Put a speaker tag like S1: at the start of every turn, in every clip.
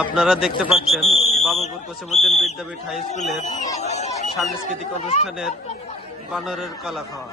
S1: আপনারা দেখতে পাচ্ছেন বাবুপুর কোসিমুদ্দিন বিদ্যাপীঠ হাই স্কুলের সাংস্কৃতিক অনুষ্ঠানের বানরের কলা খাওয়া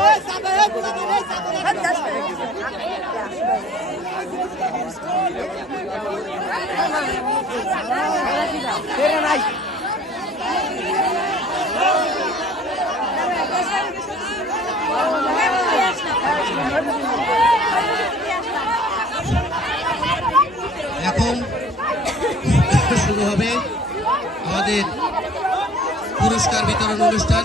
S2: এখন শুরু হবে আমাদের পুরস্কার বিতরণ অনুষ্ঠান।